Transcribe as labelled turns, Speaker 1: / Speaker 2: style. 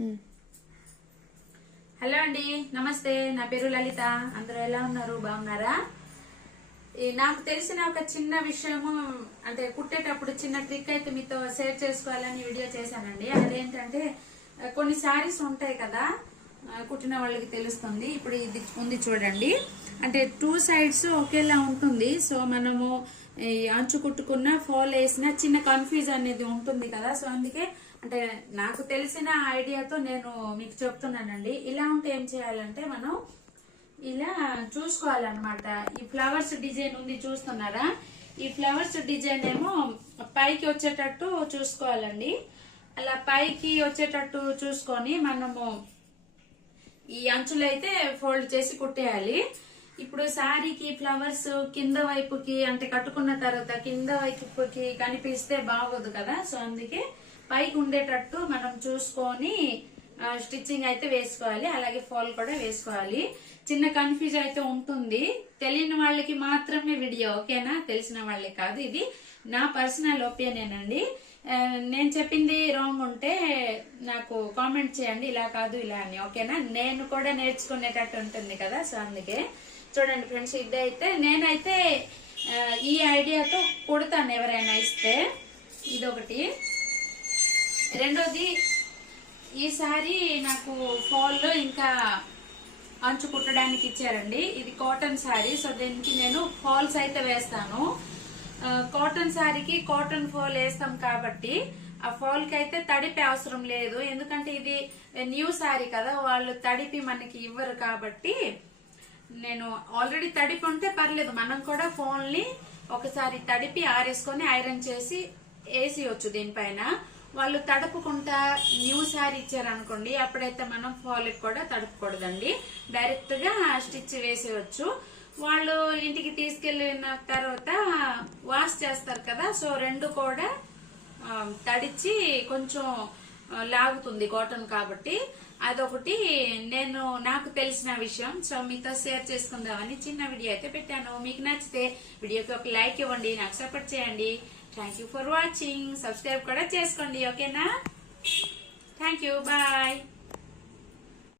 Speaker 1: Hmm. Hello అండి నమస్తే నా పేరు లలిత. అందరూ ఎలా ఉన్నారు? బాగున్నారా? ఈ నాకు తెలిసిన ఒక చిన్న విషయము అంటే కుట్టేటప్పుడు చిన్న ట్రిక్ అయితే మీతో షేర్ చేసుకోవాలని వీడియో చేశానండి. అదేంటంటే కొన్ని శారీస్ ఉంటాయి కదా కుట్టిన వాళ్ళకి తెలుస్తుంది. ఇప్పుడు ఇది ఉంది చూడండి. అంటే టూ సైడ్స్ ఒకేలా ఉంటుంది. సో మనము ఈ అంచు కుట్టుకున్న ఫాల్ వేసిన చిన్న కన్ఫ్యూజ్ అనేది ఉంటుంది కదా. సో అందుకే అంటే నాకు తెలిసిన ఐడియాతో నేను మీకు చెప్తున్నానండి. ఇలా ఉంటే ఏం చేయాలంటే మనం ఇలా చూసుకోవాలన్నమాట. ఈ ఫ్లవర్స్ డిజైన్ ఉంది చూస్తున్నారా? ఈ ఫ్లవర్స్ డిజైన్ ఏమో పైకి వచ్చేటట్టు చూసుకోవాలండి. అలా పైకి వచ్చేటట్టు చూసుకొని మనము ఈ అంచులు అయితే ఫోల్డ్ చేసి కుట్టేయాలి. ఇప్పుడు శారీకి ఫ్లవర్స్ కింద వైపుకి అంటే కట్టుకున్న తర్వాత కింద వైపుకి కనిపిస్తే బాగోదు కదా. సో అందుకే పైకి ఉండేటట్టు మనం చూసుకొని స్టిచ్చింగ్ అయితే వేసుకోవాలి. అలాగే ఫాల్ కూడా వేసుకోవాలి. చిన్న కన్ఫ్యూజ్ అయితే ఉంటుంది. తెలియని వాళ్ళకి మాత్రమే వీడియో ఓకేనా? తెలిసిన వాళ్ళకి కాదు ఇది. నా పర్సనల్ ఒపీనియన్ అండి. నేను చెప్పింది రాంగ్ ఉంటే నాకు కామెంట్ చేయండి. ఇలా కాదు ఇలా అని. ఓకేనా? నేను కూడా నేర్చుకునేటట్టు ఉంటుంది కదా సో అందుకే. చూడండి ఫ్రెండ్స్ ఇదైతే నేనైతే ఈ ఐడియాతో కుడతాను ఎవరైనా ఇస్తే. ఇదొకటి. రెండోది ఈసారి నాకు ఫాల్లో ఇంకా అంచు కుట్టడానికి ఇచ్చారండి. ఇది కాటన్ శారీ సో దీనికి నేను ఫాల్స్ అయితే వేస్తాను. కాటన్ శారీకి కాటన్ ఫాల్ వేస్తాం కాబట్టి ఆ ఫాల్కి అయితే తడిపి అవసరం లేదు. ఎందుకంటే ఇది న్యూ శారీ కదా వాళ్ళు తడిపి మనకి ఇవ్వరు కాబట్టి నేను ఆల్రెడీ తడిపి ఉంటే పర్లేదు. మనం కూడా ఫోన్ని ఒకసారి తడిపి ఆరేసుకొని ఐరన్ చేసి వేసియొచ్చు దీనిపైన. వాళ్ళు తడుపుకుంటా న్యూ శారీ ఇచ్చారనుకోండి అప్పుడైతే మనం ఫాల్ కూడా తడుపుకూడదండి. డైరెక్ట్గా స్టిచ్ వేసేయచ్చు. వాళ్ళు ఇంటికి తీసుకెళ్ళిన తర్వాత వాష్ చేస్తారు కదా సో రెండు కూడా తడిచి కొంచెం లాగుతుంది కాటన్ కాబట్టి. అదొకటి నేను నాకు తెలిసిన విషయం సో మీతో షేర్ చేసుకుందామని చిన్న వీడియో అయితే పెట్టాను. మీకు నచ్చితే వీడియోకి ఒక లైక్ ఇవ్వండి నాకు సపోర్ట్ చేయండి. Thank you for watching subscribe కూడా చేసుకోండి ఓకేనా? Thank you bye